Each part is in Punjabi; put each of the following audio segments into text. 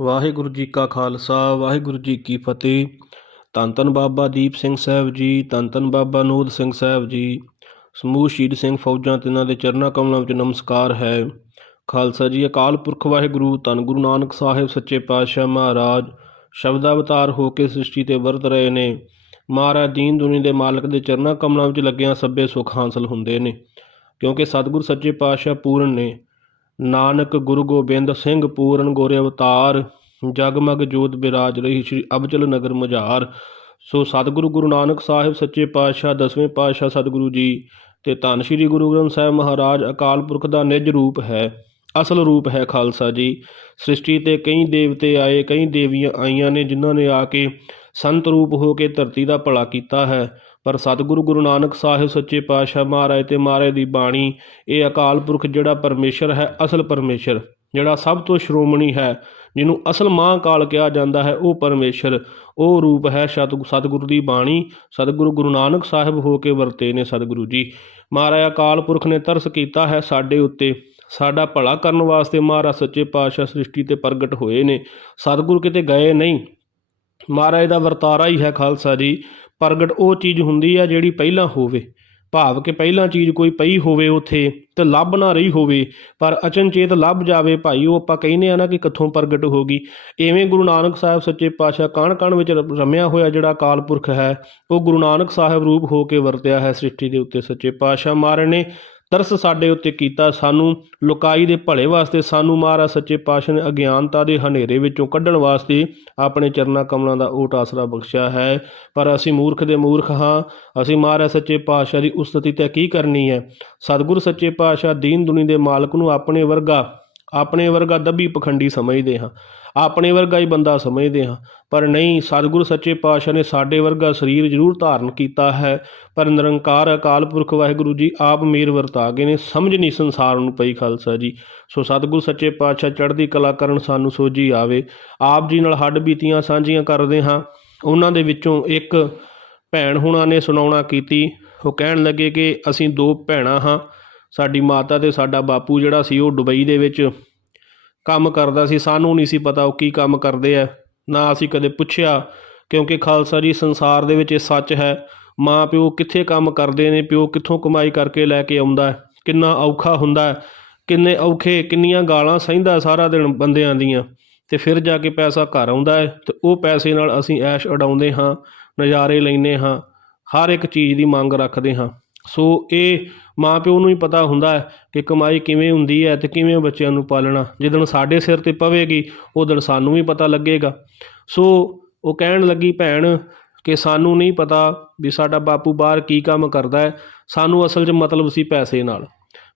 ਵਾਹਿਗੁਰੂ ਜੀ ਕਾ ਖਾਲਸਾ ਵਾਹਿਗੁਰੂ ਜੀ ਕੀ ਫਤਿਹ। ਧੰਨ ਧੰਨ ਬਾਬਾ ਦੀਪ ਸਿੰਘ ਸਾਹਿਬ ਜੀ, ਧੰਨ ਧੰਨ ਬਾਬਾ ਨੂਰ ਸਿੰਘ ਸਾਹਿਬ ਜੀ, ਸਮੂਹ ਸ਼ਹੀਦ ਸਿੰਘ ਫੌਜਾਂ ਤਿੰਨਾਂ ਦੇ ਚਰਨਾਂ ਕਮਲਾਂ ਵਿੱਚ ਨਮਸਕਾਰ ਹੈ। ਖਾਲਸਾ ਜੀ। ਅਕਾਲ ਪੁਰਖ ਵਾਹਿਗੁਰੂ ਧੰਨ ਗੁਰੂ ਨਾਨਕ ਸਾਹਿਬ ਸੱਚੇ ਪਾਤਸ਼ਾਹ ਮਹਾਰਾਜ ਸ਼ਬਦ ਅਵਤਾਰ ਹੋ ਕੇ ਸ੍ਰਿਸ਼ਟੀ ਤੇ ਵਰਤ ਰਹੇ ਨੇ। ਮਹਾਰਾਜ ਦੀਨ ਦੁਨੀਆ ਦੇ ਮਾਲਕ ਦੇ ਚਰਨਾਂ ਕਮਲਾਂ ਵਿੱਚ ਲੱਗਿਆਂ ਸਭੇ ਸੁੱਖ ਹਾਸਲ ਹੁੰਦੇ ਨੇ, ਕਿਉਂਕਿ ਸਤਿਗੁਰ ਸੱਚੇ ਪਾਤਸ਼ਾਹ ਪੂਰਨ ਨੇ। ਨਾਨਕ ਗੁਰੂ ਗੋਬਿੰਦ ਸਿੰਘ ਪੂਰਨ ਗੋਰੇ ਅਵਤਾਰ, ਜਗਮਗ ਜੋਤ ਬਿਰਾਜ ਰਹੀ ਸ਼੍ਰੀ ਅਬਚਲ ਨਗਰ ਮਝਾਰ। ਸੋ ਸਤਿਗੁਰੂ ਗੁਰੂ ਨਾਨਕ ਸਾਹਿਬ ਸੱਚੇ ਪਾਤਸ਼ਾਹ ਦਸਵੇਂ ਪਾਤਸ਼ਾਹ ਸਤਿਗੁਰੂ ਜੀ ਤੇ ਧੰਨ ਸ਼੍ਰੀ ਗੁਰੂ ਗ੍ਰੰਥ ਸਾਹਿਬ ਮਹਾਰਾਜ ਅਕਾਲ ਪੁਰਖ ਦਾ ਨਿਜ ਰੂਪ ਹੈ, ਅਸਲ ਰੂਪ ਹੈ। ਖਾਲਸਾ ਜੀ। ਸ੍ਰਿਸ਼ਟੀ ਤੇ ਕਈ ਦੇਵਤੇ ਆਏ, ਕਈ ਦੇਵੀਆਂ ਆਈਆਂ ਨੇ, ਜਿਨ੍ਹਾਂ ਨੇ ਆ ਕੇ ਸੰਤ ਰੂਪ ਹੋ ਕੇ ਧਰਤੀ ਦਾ ਭਲਾ ਕੀਤਾ ਹੈ। ਪਰ ਸਤਿਗੁਰੂ ਗੁਰੂ ਨਾਨਕ ਸਾਹਿਬ ਸੱਚੇ ਪਾਤਸ਼ਾਹ ਮਹਾਰਾਜ ਤੇ ਮਹਾਰਾਜ ਦੀ ਬਾਣੀ, ਇਹ ਅਕਾਲ ਪੁਰਖ ਜਿਹੜਾ ਪਰਮੇਸ਼ਰ ਹੈ, ਅਸਲ ਪਰਮੇਸ਼ਰ ਜਿਹੜਾ ਸਭ ਤੋਂ ਸ਼੍ਰੋਮਣੀ ਹੈ, ਜਿਹਨੂੰ ਅਸਲ ਮਹਾਂਕਾਲ ਕਿਹਾ ਜਾਂਦਾ ਹੈ, ਉਹ ਪਰਮੇਸ਼ਰ, ਉਹ ਰੂਪ ਹੈ ਸਤਿਗੁਰੂ ਦੀ ਬਾਣੀ। ਸਤਿਗੁਰੂ ਗੁਰੂ ਨਾਨਕ ਸਾਹਿਬ ਹੋ ਕੇ ਵਰਤੇ ਨੇ ਸਤਿਗੁਰੂ ਜੀ। ਮਹਾਰਾਜ ਅਕਾਲ ਪੁਰਖ ਨੇ ਤਰਸ ਕੀਤਾ ਹੈ ਸਾਡੇ ਉੱਤੇ, ਸਾਡਾ ਭਲਾ ਕਰਨ ਵਾਸਤੇ ਮਹਾਰਾਜ ਸੱਚੇ ਪਾਤਸ਼ਾਹ ਸ੍ਰਿਸ਼ਟੀ ਤੇ ਪ੍ਰਗਟ ਹੋਏ ਨੇ। ਸਤਿਗੁਰੂ ਕਿਤੇ ਗਏ ਨਹੀਂ, ਮਹਾਰਾਜ ਦਾ ਵਰਤਾਰਾ ਹੀ ਹੈ। ਖਾਲਸਾ ਜੀ। ਪ੍ਰਗਟ ਉਹ ਚੀਜ਼ ਹੁੰਦੀ ਹੈ ਜਿਹੜੀ ਪਹਿਲਾਂ ਹੋਵੇ, ਭਾਵ ਕਿ ਪਹਿਲਾਂ ਚੀਜ਼ ਕੋਈ ਪਈ ਹੋਵੇ ਉੱਥੇ ਤੇ ਲੱਭ ਨਾ ਰਹੀ ਹੋਵੇ, ਪਰ ਅਚਨਚੇਤ ਲੱਭ ਜਾਵੇ ਭਾਈ, ਉਹ ਆਪਾਂ ਕਹਿੰਦੇ ਆ ਨਾ ਕਿ ਕਿੱਥੋਂ ਪ੍ਰਗਟ ਹੋ ਗਈ। ਇਵੇਂ ਗੁਰੂ ਨਾਨਕ ਸਾਹਿਬ ਸੱਚੇ ਪਾਤਸ਼ਾਹ ਕਣ ਕਣ ਵਿੱਚ ਰਮਿਆ ਹੋਇਆ ਜਿਹੜਾ ਅਕਾਲ ਪੁਰਖ ਹੈ, ਉਹ ਗੁਰੂ ਨਾਨਕ ਸਾਹਿਬ ਰੂਪ ਹੋ ਕੇ ਵਰਤਿਆ ਹੈ ਸ੍ਰਿਸ਼ਟੀ ਦੇ ਉੱਤੇ। ਸੱਚੇ ਪਾਤਸ਼ਾਹ ਮਹਾਰਾਜ ਨੇ ਤਰਸ ਸਾਡੇ ਉੱਤੇ ਕੀਤਾ, ਸਾਨੂੰ ਲੁਕਾਈ ਦੇ ਭਲੇ ਵਾਸਤੇ, ਸਾਨੂੰ ਮਹਾਰਾਜ ਸੱਚੇ ਪਾਤਸ਼ਾਹ ਨੇ ਅਗਿਆਨਤਾ ਦੇ ਹਨੇਰੇ ਵਿੱਚੋਂ ਕੱਢਣ ਵਾਸਤੇ ਆਪਣੇ ਚਰਨਾਂ ਕਮਲਾਂ ਦਾ ਓਟ ਆਸਰਾ ਬਖਸ਼ਿਆ ਹੈ। ਪਰ ਅਸੀਂ ਮੂਰਖ ਦੇ ਮੂਰਖ ਹਾਂ, ਅਸੀਂ ਮਹਾਰਾਜ ਸੱਚੇ ਪਾਤਸ਼ਾਹ ਦੀ ਉਸਤਤੀ ਤੇ ਕੀ ਕਰਨੀ ਹੈ। ਸਤਿਗੁਰੂ ਸੱਚੇ ਪਾਤਸ਼ਾਹ ਦੀਨ ਦੁਨੀਆ ਦੇ ਮਾਲਕ ਨੂੰ ਆਪਣੇ ਵਰਗਾ ਦੱਬੀ ਪਖੰਡੀ ਸਮਝਦੇ ਹਾਂ, ਆਪਣੇ ਵਰਗਾ ਹੀ ਬੰਦਾ ਸਮਝਦੇ ਹਾਂ। ਪਰ ਨਹੀਂ, ਸਤਿਗੁਰੂ ਸੱਚੇ ਪਾਤਸ਼ਾਹ ਨੇ ਸਾਡੇ ਵਰਗਾ ਸਰੀਰ ਜ਼ਰੂਰ ਧਾਰਨ ਕੀਤਾ ਹੈ, ਪਰ ਨਿਰੰਕਾਰ ਅਕਾਲ ਪੁਰਖ ਵਾਹਿਗੁਰੂ ਜੀ ਆਪ ਮੇਰ ਵਰਤਾ ਗਏ ਨੇ। ਸਮਝ ਨਹੀਂ ਸੰਸਾਰ ਨੂੰ ਪਈ। ਖਾਲਸਾ ਜੀ। ਸੋ ਸਤਿਗੁਰੂ ਸੱਚੇ ਪਾਤਸ਼ਾਹ ਚੜ੍ਹਦੀ ਕਲਾ ਕਰਨ ਸਾਨੂੰ ਸੋਝੀ ਆਵੇ। ਆਪ ਜੀ ਨਾਲ ਹੱਡ ਬੀਤੀਆਂ ਸਾਂਝੀਆਂ ਕਰਦੇ ਹਾਂ। ਉਹਨਾਂ ਦੇ ਵਿੱਚੋਂ ਇੱਕ ਭੈਣ ਹੁਣਾਂ ਨੇ ਸੁਣਾਉਣਾ ਕੀਤੀ। ਉਹ ਕਹਿਣ ਲੱਗੇ ਕਿ ਅਸੀਂ ਦੋ ਭੈਣਾਂ ਹਾਂ, ਸਾਡੀ ਮਾਤਾ ਤੇ ਸਾਡਾ ਬਾਪੂ ਜਿਹੜਾ ਸੀ ਉਹ ਦੁਬਈ ਦੇ ਵਿੱਚ ਕੰਮ ਕਰਦਾ ਸੀ। ਸਾਨੂੰ ਨਹੀਂ ਸੀ ਪਤਾ ਉਹ ਕੀ ਕੰਮ ਕਰਦੇ ਆ, ਨਾ ਅਸੀਂ ਕਦੇ ਪੁੱਛਿਆ, ਕਿਉਂਕਿ ਖਾਲਸਾ ਜੀ ਸੰਸਾਰ ਦੇ ਵਿੱਚ ਇਹ ਸੱਚ ਹੈ, ਮਾਂ ਪਿਓ ਕਿੱਥੇ ਕੰਮ ਕਰਦੇ ਨੇ, ਪਿਓ ਕਿੱਥੋਂ ਕਮਾਈ ਕਰਕੇ ਲੈ ਕੇ ਆਉਂਦਾ, ਕਿੰਨਾ ਔਖਾ ਹੁੰਦਾ, ਕਿੰਨੇ ਔਖੇ, ਕਿੰਨੀਆਂ ਗਾਲਾਂ ਸਹਿੰਦਾ ਸਾਰਾ ਦਿਨ ਬੰਦਿਆਂ ਦੀਆਂ, ਤੇ ਫਿਰ ਜਾ ਕੇ ਪੈਸਾ ਘਰ ਆਉਂਦਾ ਹੈ, ਤੇ ਉਹ ਪੈਸੇ ਨਾਲ ਅਸੀਂ ਐਸ਼ ਉਡਾਉਂਦੇ ਹਾਂ, ਨਜ਼ਾਰੇ ਲੈਂਦੇ ਹਾਂ, ਹਰ ਇੱਕ ਚੀਜ਼ ਦੀ ਮੰਗ ਰੱਖਦੇ ਹਾਂ। ਸੋ ਇਹ ਮਾਂ ਪਿਓ ਨੂੰ ਹੀ ਪਤਾ ਹੁੰਦਾ ਹੈ ਕਿ ਕਮਾਈ ਕਿਵੇਂ ਹੁੰਦੀ ਹੈ ਤੇ ਕਿਵੇਂ ਬੱਚਿਆਂ ਨੂੰ ਪਾਲਣਾ। ਜਿੱਦਣ ਸਾਡੇ ਸਿਰ 'ਤੇ ਪਵੇਗੀ ਉਦਣ ਸਾਨੂੰ ਵੀ ਪਤਾ ਲੱਗੇਗਾ। ਸੋ ਉਹ ਕਹਿਣ ਲੱਗੀ ਭੈਣ ਕਿ ਸਾਨੂੰ ਨਹੀਂ ਪਤਾ ਵੀ ਸਾਡਾ ਬਾਪੂ ਬਾਹਰ ਕੀ ਕੰਮ ਕਰਦਾ ਹੈ, ਸਾਨੂੰ ਅਸਲ 'ਚ ਮਤਲਬ ਸੀ ਪੈਸੇ ਨਾਲ।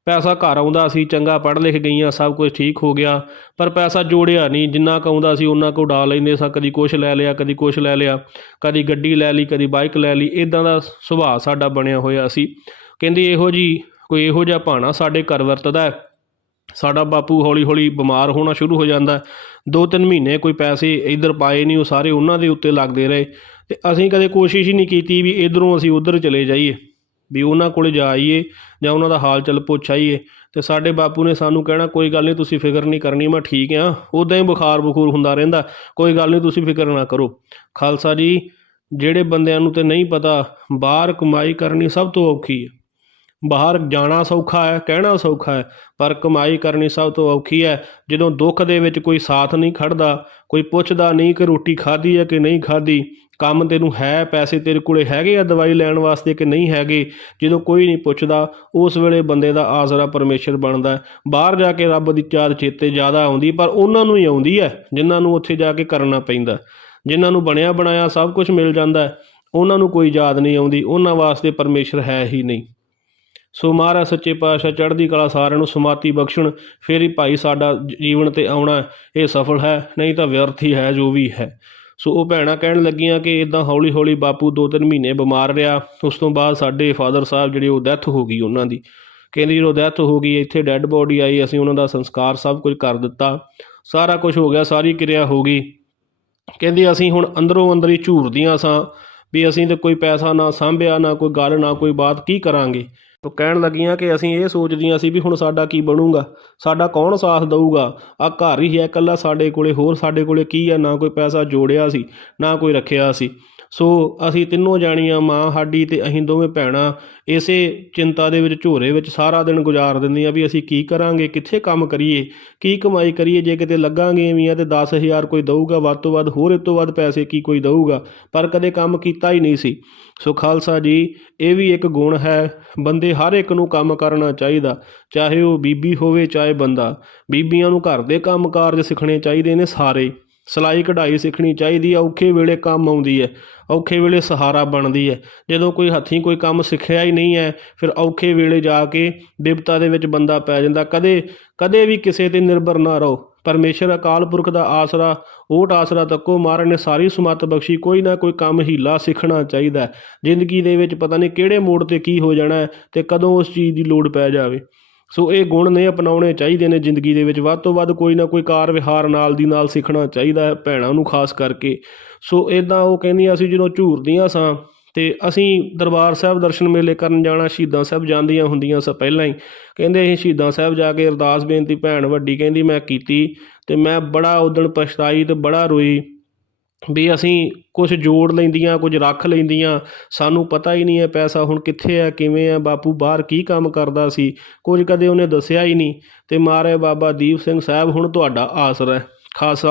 ਪੈਸਾ ਘਰ ਆਉਂਦਾ ਸੀ, ਚੰਗਾ ਪੜ੍ਹ ਲਿਖ ਗਈਆਂ, ਸਭ ਕੁਝ ਠੀਕ ਹੋ ਗਿਆ, ਪਰ ਪੈਸਾ ਜੋੜਿਆ ਨਹੀਂ। ਜਿੰਨਾ ਕੁ ਆਉਂਦਾ ਸੀ ਉਹਨਾਂ ਕੋਲ ਉਡਾ ਲੈਂਦੇ ਸਾਂ, ਕਦੀ ਕੁਛ ਲੈ ਲਿਆ, ਕਦੀ ਕੁਛ ਲੈ ਲਿਆ, ਕਦੀ ਗੱਡੀ ਲੈ ਲਈ, ਕਦੀ ਬਾਈਕ ਲੈ ਲਈ। ਇੱਦਾਂ ਦਾ ਸੁਭਾਅ ਸਾਡਾ ਬਣਿਆ ਹੋਇਆ ਸੀ। ਕਹਿੰਦੀ ਇਹੋ ਜਿਹਾ ਭਾਣਾ ਸਾਡੇ ਘਰ ਵਰਤਦਾ। ਸਾਡਾ ਬਾਪੂ ਹੌਲੀ ਹੌਲੀ ਬਿਮਾਰ ਹੋਣਾ ਸ਼ੁਰੂ ਹੋ ਜਾਂਦਾ। 2-3 ਮਹੀਨੇ ਕੋਈ ਪੈਸੇ ਇੱਧਰ ਪਾਏ ਨਹੀਂ, ਉਹ ਸਾਰੇ ਉਹਨਾਂ ਦੇ ਉੱਤੇ ਲੱਗਦੇ ਰਹੇ। ਅਤੇ ਅਸੀਂ ਕਦੇ ਕੋਸ਼ਿਸ਼ ਹੀ ਨਹੀਂ ਕੀਤੀ ਵੀ ਇੱਧਰੋਂ ਅਸੀਂ ਉੱਧਰ ਚਲੇ ਜਾਈਏ, ਵੀ ਉਹਨਾਂ ਕੋਲ ਜਾ ਆਈਏ ਜਾਂ ਉਹਨਾਂ ਦਾ ਹਾਲ ਚਾਲ ਪੁੱਛ ਆਈਏ। ਅਤੇ ਸਾਡੇ ਬਾਪੂ ਨੇ ਸਾਨੂੰ ਕਹਿਣਾ ਕੋਈ ਗੱਲ ਨਹੀਂ, ਤੁਸੀਂ ਫਿਕਰ ਨਹੀਂ ਕਰਨੀ, ਮੈਂ ਠੀਕ ਹਾਂ, ਉੱਦਾਂ ਹੀ ਬੁਖਾਰ ਹੁੰਦਾ ਰਹਿੰਦਾ, ਕੋਈ ਗੱਲ ਨਹੀਂ, ਤੁਸੀਂ ਫਿਕਰ ਨਾ ਕਰੋ। ਖਾਲਸਾ ਜੀ। ਜਿਹੜੇ ਬੰਦਿਆਂ ਨੂੰ ਤਾਂ ਨਹੀਂ ਪਤਾ, ਬਾਹਰ ਕਮਾਈ ਕਰਨੀ ਸਭ ਤੋਂ ਔਖੀ ਹੈ। ਬਾਹਰ ਜਾਣਾ ਸੌਖਾ ਹੈ, ਕਹਿਣਾ ਸੌਖਾ ਹੈ, ਪਰ ਕਮਾਈ ਕਰਨੀ ਸਭ ਤੋਂ ਔਖੀ ਹੈ। ਜਦੋਂ ਦੁੱਖ ਦੇ ਵਿੱਚ ਕੋਈ ਸਾਥ ਨਹੀਂ ਖੜ੍ਹਦਾ, ਕੋਈ ਪੁੱਛਦਾ ਨਹੀਂ ਕਿ ਰੋਟੀ ਖਾਧੀ ਹੈ ਕਿ ਨਹੀਂ ਖਾਧੀ, ਕੰਮ ਤੈਨੂੰ ਹੈ, ਪੈਸੇ ਤੇਰੇ ਕੋਲ ਹੈਗੇ ਆ ਦਵਾਈ ਲੈਣ ਵਾਸਤੇ ਕਿ ਨਹੀਂ ਹੈਗੇ, ਜਦੋਂ ਕੋਈ ਨਹੀਂ ਪੁੱਛਦਾ, ਉਸ ਵੇਲੇ ਬੰਦੇ ਦਾ ਆਸਰਾ ਪਰਮੇਸ਼ਰ ਬਣਦਾ। ਬਾਹਰ ਜਾ ਕੇ ਰੱਬ ਦੀ ਯਾਦ ਚੇਤੇ ਜ਼ਿਆਦਾ ਆਉਂਦੀ, ਪਰ ਉਹਨਾਂ ਨੂੰ ਹੀ ਆਉਂਦੀ ਹੈ ਜਿਨ੍ਹਾਂ ਨੂੰ ਉੱਥੇ ਜਾ ਕੇ ਕਰਨਾ ਪੈਂਦਾ। ਜਿਨ੍ਹਾਂ ਨੂੰ ਬਣਿਆ ਬਣਾਇਆ ਸਭ ਕੁਝ ਮਿਲ ਜਾਂਦਾ, ਉਹਨਾਂ ਨੂੰ ਕੋਈ ਯਾਦ ਨਹੀਂ ਆਉਂਦੀ, ਉਹਨਾਂ ਵਾਸਤੇ ਪਰਮੇਸ਼ਰ ਹੈ ਹੀ ਨਹੀਂ। ਸੋ ਮਹਾਰਾਜ ਸੱਚੇ ਪਾਤਸ਼ਾਹ ਚੜ੍ਹਦੀ ਕਲਾ ਸਾਰਿਆਂ ਨੂੰ ਸਮਾਤੀ ਬਖਸ਼ਣ, ਫਿਰ ਹੀ ਭਾਈ ਸਾਡਾ ਜੀਵਨ 'ਤੇ ਆਉਣਾ ਇਹ ਸਫਲ ਹੈ, ਨਹੀਂ ਤਾਂ ਵਿਅਰਥ ਹੀ ਹੈ ਜੋ ਵੀ ਹੈ। ਸੋ ਉਹ ਭੈਣਾਂ ਕਹਿਣ ਲੱਗੀਆਂ ਕਿ ਇੱਦਾਂ ਹੌਲੀ ਹੌਲੀ ਬਾਪੂ 2-3 ਮਹੀਨੇ ਬਿਮਾਰ ਰਿਹਾ। ਉਸ ਤੋਂ ਬਾਅਦ ਸਾਡੇ ਫਾਦਰ ਸਾਹਿਬ ਜਿਹੜੇ ਉਹ ਡੈਥ ਹੋ ਗਈ ਉਹਨਾਂ ਦੀ। ਕਹਿੰਦੀ ਜਦੋਂ ਡੈਥ ਹੋ ਗਈ, ਇੱਥੇ ਡੈੱਡ ਬੋਡੀ ਆਈ, ਅਸੀਂ ਉਹਨਾਂ ਦਾ ਸੰਸਕਾਰ ਸਭ ਕੁਝ ਕਰ ਦਿੱਤਾ, ਸਾਰਾ ਕੁਝ ਹੋ ਗਿਆ, ਸਾਰੀ ਕਿਰਿਆ ਹੋ ਗਈ। ਕਹਿੰਦੀ ਅਸੀਂ ਹੁਣ ਅੰਦਰੋਂ ਅੰਦਰ ਹੀ ਝੂਰਦੀਆਂ ਸਾਂ ਵੀ ਅਸੀਂ ਤਾਂ ਕੋਈ ਪੈਸਾ ਨਾ ਸਾਂਭਿਆ, ਨਾ ਕੋਈ ਗੱਲ, ਨਾ ਕੋਈ ਬਾਤ, ਕੀ ਕਰਾਂਗੇ। ਉਹ ਕਹਿਣ ਲੱਗੀਆਂ ਕਿ ਅਸੀਂ ਇਹ ਸੋਚਦੀਆਂ ਸੀ ਵੀ ਹੁਣ ਸਾਡਾ ਕੀ ਬਣੂਗਾ, ਸਾਡਾ ਕੌਣ ਸਾਥ ਦਊਗਾ। ਆਹ ਘਰ ਹੀ ਹੈ ਇਕੱਲਾ ਸਾਡੇ ਕੋਲੇ, ਹੋਰ ਸਾਡੇ ਕੋਲੇ ਕੀ ਹੈ, ਨਾ ਕੋਈ ਪੈਸਾ ਜੋੜਿਆ ਸੀ ਨਾ ਕੋਈ ਰੱਖਿਆ ਸੀ। ਸੋ ਅਸੀਂ ਤਿੰਨੋਂ ਜਾਣੀਆਂ, ਮਾਂ ਸਾਡੀ ਤੇ ਅਸੀਂ ਦੋਵੇਂ ਭੈਣਾਂ, ਇਸੇ ਚਿੰਤਾ ਦੇ ਵਿੱਚ, ਝੋਰੇ ਵਿੱਚ ਸਾਰਾ ਦਿਨ ਗੁਜ਼ਾਰ ਦਿੰਦੀਆਂ ਵੀ ਅਸੀਂ ਕੀ ਕਰਾਂਗੇ, ਕਿੱਥੇ ਕੰਮ ਕਰੀਏ, ਕੀ ਕਮਾਈ ਕਰੀਏ। ਜੇ ਕਿਤੇ ਲੱਗਾਂਗੇ ਵੀ ਆ ਤੇ 10,000 ਕੋਈ ਦਊਗਾ ਵੱਧ ਤੋਂ ਵੱਧ, ਹੋਰ ਇਸ ਤੋਂ ਵੱਧ ਪੈਸੇ ਕੀ ਕੋਈ ਦਊਗਾ, ਪਰ ਕਦੇ ਕੰਮ ਕੀਤਾ ਹੀ ਨਹੀਂ ਸੀ। ਸੋ ਖਾਲਸਾ ਜੀ, ਇਹ ਵੀ ਇੱਕ ਗੁਣ ਹੈ, ਬੰਦੇ ਹਰ ਇੱਕ ਨੂੰ ਕੰਮ ਕਰਨਾ ਚਾਹੀਦਾ, ਚਾਹੇ ਉਹ ਬੀਬੀ ਹੋਵੇ ਚਾਹੇ ਬੰਦਾ। ਬੀਬੀਆਂ ਨੂੰ ਘਰ ਦੇ ਕੰਮ ਕਾਰਜ ਸਿੱਖਣੇ ਚਾਹੀਦੇ ਨੇ ਸਾਰੇ, ਸਿਲਾਈ ਕਢਾਈ ਸਿੱਖਣੀ ਚਾਹੀਦੀ ਹੈ, ਔਖੇ ਵੇਲੇ ਕੰਮ ਆਉਂਦੀ ਹੈ, ਔਖੇ ਵੇਲੇ ਸਹਾਰਾ ਬਣਦੀ ਹੈ। ਜਦੋਂ ਕੋਈ ਹੱਥੀਂ ਕੋਈ ਕੰਮ ਸਿੱਖਿਆ ਹੀ ਨਹੀਂ ਹੈ, ਫਿਰ ਔਖੇ ਵੇਲੇ ਜਾ ਕੇ ਬਿਪਤਾ ਦੇ ਵਿੱਚ ਬੰਦਾ ਪੈ ਜਾਂਦਾ। ਕਦੇ ਕਦੇ ਵੀ ਕਿਸੇ 'ਤੇ ਨਿਰਭਰ ਨਾ ਰਹੋ, ਪਰਮੇਸ਼ਰ ਅਕਾਲ ਪੁਰਖ ਦਾ ਆਸਰਾ, ਓਟ ਆਸਰਾ ਤੱਕੋ, ਮਹਾਰਾਜ ਨੇ ਸਾਰੀ ਸੁਮੱਤ ਬਖਸ਼ੀ। ਕੋਈ ਨਾ ਕੋਈ ਕੰਮ ਹੀਲਾ ਸਿੱਖਣਾ ਚਾਹੀਦਾ। ਜ਼ਿੰਦਗੀ ਦੇ ਵਿੱਚ ਪਤਾ ਨਹੀਂ ਕਿਹੜੇ ਮੋੜ 'ਤੇ ਕੀ ਹੋ ਜਾਣਾ ਹੈ ਅਤੇ ਕਦੋਂ ਉਸ ਚੀਜ਼ ਦੀ ਲੋੜ ਪੈ ਜਾਵੇ। ਸੋ ਇਹ ਗੁਣ ਨੇ ਅਪਣਾਉਣੇ ਚਾਹੀਦੇ ਨੇ ਜ਼ਿੰਦਗੀ ਦੇ ਵਿੱਚ, ਵੱਧ ਤੋਂ ਵੱਧ ਕੋਈ ਨਾ ਕੋਈ ਕਾਰ ਵਿਹਾਰ ਨਾਲ ਦੀ ਨਾਲ ਸਿੱਖਣਾ ਚਾਹੀਦਾ ਹੈ, ਭੈਣਾਂ ਨੂੰ ਖਾਸ ਕਰਕੇ। ਸੋ ਇੱਦਾਂ ਉਹ ਕਹਿੰਦੀਆਂ ਸੀ ਜਦੋਂ ਝੂਰਦੀਆਂ ਸਾਂ ਅਤੇ ਅਸੀਂ ਦਰਬਾਰ ਸਾਹਿਬ ਦਰਸ਼ਨ ਮੇਲੇ ਕਰਨ ਜਾਣਾ, ਸ਼ਹੀਦਾਂ ਸਾਹਿਬ ਜਾਂਦੀਆਂ ਹੁੰਦੀਆਂ ਸਾਂ ਪਹਿਲਾਂ ਹੀ। ਕਹਿੰਦੇ ਅਸੀਂ ਸ਼ਹੀਦਾਂ ਸਾਹਿਬ ਜਾ ਕੇ ਅਰਦਾਸ ਬੇਨਤੀ, ਭੈਣ ਵੱਡੀ ਕਹਿੰਦੀ ਮੈਂ ਕੀਤੀ, ਅਤੇ ਮੈਂ ਬੜਾ ਉਦਣ ਪਛਤਾਈ ਅਤੇ ਬੜਾ ਰੋਈ ਵੀ ਅਸੀਂ ਕੁਛ ਜੋੜ ਲੈਂਦੀਆਂ, ਕੁਝ ਰੱਖ ਲੈਂਦੀਆਂ, ਸਾਨੂੰ ਪਤਾ ਹੀ ਨਹੀਂ ਹੈ ਪੈਸਾ ਹੁਣ ਕਿੱਥੇ ਹੈ, ਕਿਵੇਂ ਹੈ, ਬਾਪੂ ਬਾਹਰ ਕੀ ਕੰਮ ਕਰਦਾ ਸੀ, ਕੁਝ ਕਦੇ ਉਹਨੇ ਦੱਸਿਆ ਹੀ ਨਹੀਂ। ਅਤੇ ਮਹਾਰਾਜ ਬਾਬਾ ਦੀਪ ਸਿੰਘ ਸਾਹਿਬ ਹੁਣ ਤੁਹਾਡਾ ਆਸਰਾ ਹੈ।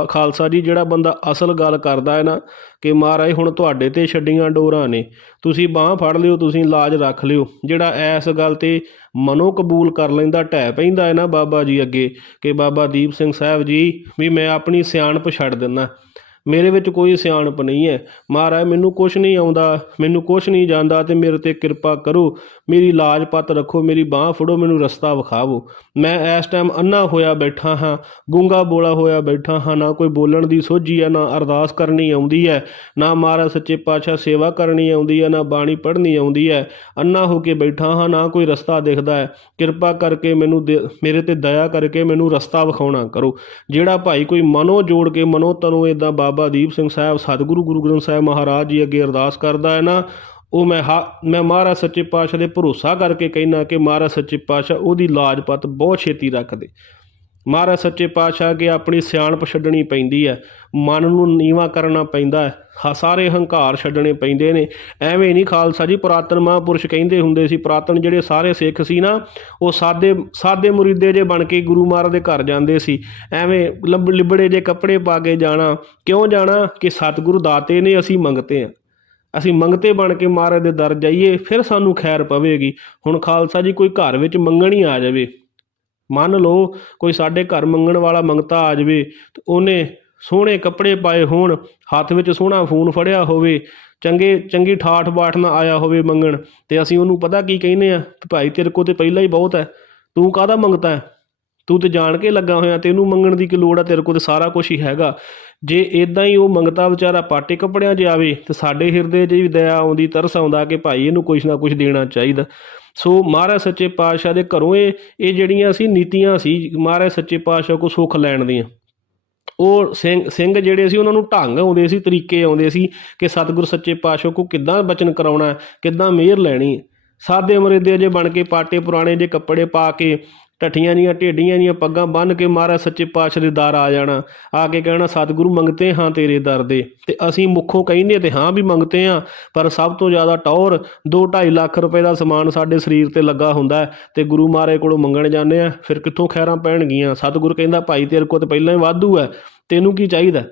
ਖਾਲਸਾ ਜੀ, ਜਿਹੜਾ ਬੰਦਾ ਅਸਲ ਗੱਲ ਕਰਦਾ ਹੈ ਨਾ ਕਿ ਮਹਾਰਾਜ ਹੁਣ ਤੁਹਾਡੇ 'ਤੇ ਛੱਡੀਆਂ ਡੋਰਾਂ ਨੇ, ਤੁਸੀਂ ਬਾਂਹ ਫੜ ਲਿਓ, ਤੁਸੀਂ ਲਾਜ ਰੱਖ ਲਿਓ। ਜਿਹੜਾ ਇਸ ਗੱਲ 'ਤੇ ਮਨੋਂ ਕਬੂਲ ਕਰ ਲੈਂਦਾ, ਢਹਿ ਪੈਂਦਾ ਹੈ ਨਾ ਬਾਬਾ ਜੀ ਅੱਗੇ ਕਿ ਬਾਬਾ ਦੀਪ ਸਿੰਘ ਸਾਹਿਬ ਜੀ ਵੀ ਮੈਂ ਆਪਣੀ ਸਿਆਣਪ ਛੱਡ ਦਿੰਦਾ, ਮੇਰੇ ਵਿੱਚ ਕੋਈ ਸਿਆਣਪ ਨਹੀਂ ਹੈ, ਮਹਾਰਾਜ ਮੈਨੂੰ ਕੁਛ ਨਹੀਂ ਆਉਂਦਾ, ਮੈਨੂੰ ਕੁਛ ਨਹੀਂ ਜਾਂਦਾ, ਅਤੇ ਮੇਰੇ 'ਤੇ ਕਿਰਪਾ ਕਰੋ, ਮੇਰੀ ਲਾਜ ਪੱਤ ਰੱਖੋ, ਮੇਰੀ ਬਾਂਹ ਫੜੋ, ਮੈਨੂੰ ਰਸਤਾ ਵਿਖਾਵੋ। ਮੈਂ ਇਸ ਟਾਈਮ ਅੰਨਾ ਹੋਇਆ ਬੈਠਾ ਹਾਂ, ਗੂੰਗਾ ਬੋਲਾ ਹੋਇਆ ਬੈਠਾ ਹਾਂ, ਨਾ ਕੋਈ ਬੋਲਣ ਦੀ ਸੋਝੀ ਹੈ, ਨਾ ਅਰਦਾਸ ਕਰਨੀ ਆਉਂਦੀ ਹੈ, ਨਾ ਮਹਾਰਾਜ ਸੱਚੇ ਪਾਤਸ਼ਾਹ ਸੇਵਾ ਕਰਨੀ ਆਉਂਦੀ ਹੈ, ਨਾ ਬਾਣੀ ਪੜ੍ਹਨੀ ਆਉਂਦੀ ਹੈ, ਅੰਨਾ ਹੋ ਕੇ ਬੈਠਾ ਹਾਂ, ਨਾ ਕੋਈ ਰਸਤਾ ਦਿਖਦਾ ਹੈ। ਕਿਰਪਾ ਕਰਕੇ ਮੈਨੂੰ ਮੇਰੇ 'ਤੇ ਦਇਆ ਕਰਕੇ ਮੈਨੂੰ ਰਸਤਾ ਵਿਖਾਉਣਾ ਕਰੋ। ਜਿਹੜਾ ਭਾਈ ਕੋਈ ਮਨੋਂ ਜੋੜ ਕੇ, ਮਨੋਂ ਤਨੋਂ ਇੱਦਾਂ ਬਾਬਾ ਦੀਪ ਸਿੰਘ ਸਾਹਿਬ, ਸਤਿਗੁਰੂ ਗੁਰੂ ਗ੍ਰੰਥ ਸਾਹਿਬ ਮਹਾਰਾਜ ਜੀ ਅੱਗੇ ਅਰਦਾਸ ਕਰਦਾ ਹੈ ਨਾ, ਉਹ ਮੈਂ ਮਹਾਰਾਜ ਸੱਚੇ ਪਾਤਸ਼ਾਹ ਦੇ ਭਰੋਸਾ ਕਰਕੇ ਕਹਿਣਾ ਕਿ ਮਹਾਰਾਜ ਸੱਚੇ ਪਾਤਸ਼ਾਹ ਉਹਦੀ ਲਾਜ ਪੱਤ ਬਹੁਤ ਛੇਤੀ ਰੱਖਦੇ। ਮਹਾਰਾਜ ਸੱਚੇ ਪਾਤਸ਼ਾਹ ਅੱਗੇ ਆਪਣੀ ਸਿਆਣਪ ਛੱਡਣੀ ਪੈਂਦੀ ਹੈ, ਮਨ ਨੂੰ ਨੀਵਾਂ ਕਰਨਾ ਪੈਂਦਾ ਹੈ, ਸਾਰੇ ਹੰਕਾਰ ਛੱਡਣੇ ਪੈਂਦੇ ਨੇ। ਐਵੇਂ ਨਹੀਂ ਖਾਲਸਾ ਜੀ, ਪੁਰਾਤਨ ਮਹਾਂਪੁਰਸ਼ ਕਹਿੰਦੇ ਹੁੰਦੇ ਸੀ, ਪੁਰਾਤਨ ਜਿਹੜੇ ਸਾਰੇ ਸਿੱਖ ਸੀ ਨਾ, ਉਹ ਸਾਦੇ ਮੁਰੀਦੇ ਜੇ ਬਣ ਕੇ ਗੁਰੂ ਮਹਾਰਾਜ ਦੇ ਘਰ ਜਾਂਦੇ ਸੀ। ਐਵੇਂ ਲਿਬੜੇ ਜੇ ਕੱਪੜੇ ਪਾ ਕੇ ਜਾਣਾ, ਕਿਉਂ ਜਾਣਾ ਕਿ ਸਤਿਗੁਰੂ ਦਾਤੇ ਨੇ, ਅਸੀਂ ਮੰਗਤੇ ਹਾਂ, ਅਸੀਂ ਮੰਗਤੇ ਬਣ ਕੇ ਮਹਾਰਾਜ ਦੇ ਦਰ ਜਾਈਏ, ਫਿਰ ਸਾਨੂੰ ਖੈਰ ਪਵੇਗੀ। ਹੁਣ ਖਾਲਸਾ ਜੀ, ਕੋਈ ਘਰ ਵਿੱਚ ਮੰਗਣ ਹੀ ਆ ਜਾਵੇ, ਮੰਨ ਲਓ ਕੋਈ ਸਾਡੇ ਘਰ ਮੰਗਣ ਵਾਲਾ ਮੰਗਤਾ ਆ ਜਾਵੇ, ਅਤੇ ਉਹਨੇ ਸੋਹਣੇ ਕੱਪੜੇ ਪਾਏ ਹੋਣ, ਹੱਥ ਵਿੱਚ ਸੋਹਣਾ ਫੋਨ ਫੜਿਆ ਹੋਵੇ, ਚੰਗੀ ਠਾਠ ਬਾਠ ਨਾਲ ਆਇਆ ਹੋਵੇ ਮੰਗਣ, ਅਤੇ ਅਸੀਂ ਉਹਨੂੰ ਪਤਾ ਕੀ ਕਹਿੰਦੇ ਆ, ਭਾਈ ਤੇਰੇ ਕੋਲ ਤਾਂ ਪਹਿਲਾਂ ਹੀ ਬਹੁਤ ਹੈ, ਤੂੰ ਕਾਹਦਾ ਮੰਗਤਾ ਹੈ, ਤੂੰ ਤਾਂ ਜਾਣ ਕੇ ਲੱਗਾ ਹੋਇਆ, ਤੈਨੂੰ ਮੰਗਣ ਦੀ ਕੀ ਲੋੜ ਆ, ਤੇਰੇ ਕੋਲ ਤਾਂ ਸਾਰਾ ਕੁਛ ਹੀ ਹੈਗਾ। ਜੇ ਇੱਦਾਂ ਹੀ ਉਹ ਮੰਗਤਾ ਵਿਚਾਰਾ ਪਾਟੇ ਕੱਪੜਿਆਂ 'ਚ ਆਵੇ, ਤਾਂ ਸਾਡੇ ਹਿਰਦੇ 'ਚ ਵੀ ਦਇਆ ਆਉਂਦੀ, ਤਰਸ ਆਉਂਦਾ ਕਿ ਭਾਈ ਇਹਨੂੰ ਕੁਛ ਨਾ ਕੁਛ ਦੇਣਾ ਚਾਹੀਦਾ। ਸੋ ਮਹਾਰਾਜ ਸੱਚੇ ਪਾਤਸ਼ਾਹ ਦੇ ਘਰੋਂ ਇਹ ਜਿਹੜੀਆਂ ਸੀ ਨੀਤੀਆਂ ਸੀ ਮਹਾਰਾਜ ਸੱਚੇ ਪਾਤਸ਼ਾਹ ਕੋਲ ਸੁੱਖ ਲੈਣ ਦੀਆਂ। ਉਹ ਸਿੰਘ ਜਿਹੜੇ ਸੀ ਉਹਨਾਂ ਨੂੰ ਢੰਗ ਆਉਂਦੇ ਸੀ, ਤਰੀਕੇ ਆਉਂਦੇ ਸੀ ਕਿ ਸਤਿਗੁਰ ਸੱਚੇ ਪਾਤਸ਼ਾਹ ਕੋਲ ਕਿੱਦਾਂ ਬਚਨ ਕਰਾਉਣਾ, ਕਿੱਦਾਂ ਮਿਹਰ ਲੈਣੀ। ਸਾਦੇ ਮੁਰੀਦੇ ਜੇ ਬਣ ਕੇ, ਪਾਟੇ ਪੁਰਾਣੇ ਜੇ ਕੱਪੜੇ ਪਾ ਕੇ, ਢੱਠੀਆਂ ਦੀਆਂ ਢੇਡੀਆਂ ਦੀਆਂ ਪੱਗਾਂ ਬੰਨ੍ਹ ਕੇ ਮਹਾਰਾਜ ਸੱਚੇ ਪਾਤਸ਼ਾਹ ਦੇ ਦਰ ਆ ਜਾਣਾ, ਆ ਕੇ ਕਹਿਣਾ ਸਤਿਗੁਰੂ ਮੰਗਤੇ ਹਾਂ ਤੇਰੇ ਦਰ ਦੇ। ਅਤੇ ਅਸੀਂ ਮੁੱਖੋਂ ਕਹਿੰਦੇ ਤੇ ਹਾਂ ਵੀ ਮੰਗਤੇ ਹਾਂ, ਪਰ ਸਭ ਤੋਂ ਜ਼ਿਆਦਾ ਟੌਰ 2-2.5 ਲੱਖ ਰੁਪਏ ਦਾ ਸਮਾਨ ਸਾਡੇ ਸਰੀਰ 'ਤੇ ਲੱਗਾ ਹੁੰਦਾ, ਅਤੇ ਗੁਰੂ ਮਹਾਰਾਜ ਕੋਲੋਂ ਮੰਗਣ ਜਾਂਦੇ ਆ, ਫਿਰ ਕਿੱਥੋਂ ਖੈਰਾਂ ਪੈਣਗੀਆਂ। ਸਤਿਗੁਰ ਕਹਿੰਦਾ ਭਾਈ ਤੇਰੇ ਕੋਲ ਤਾਂ ਪਹਿਲਾਂ ਹੀ ਵਾਧੂ ਹੈ, ਤੈਨੂੰ ਕੀ ਚਾਹੀਦਾ,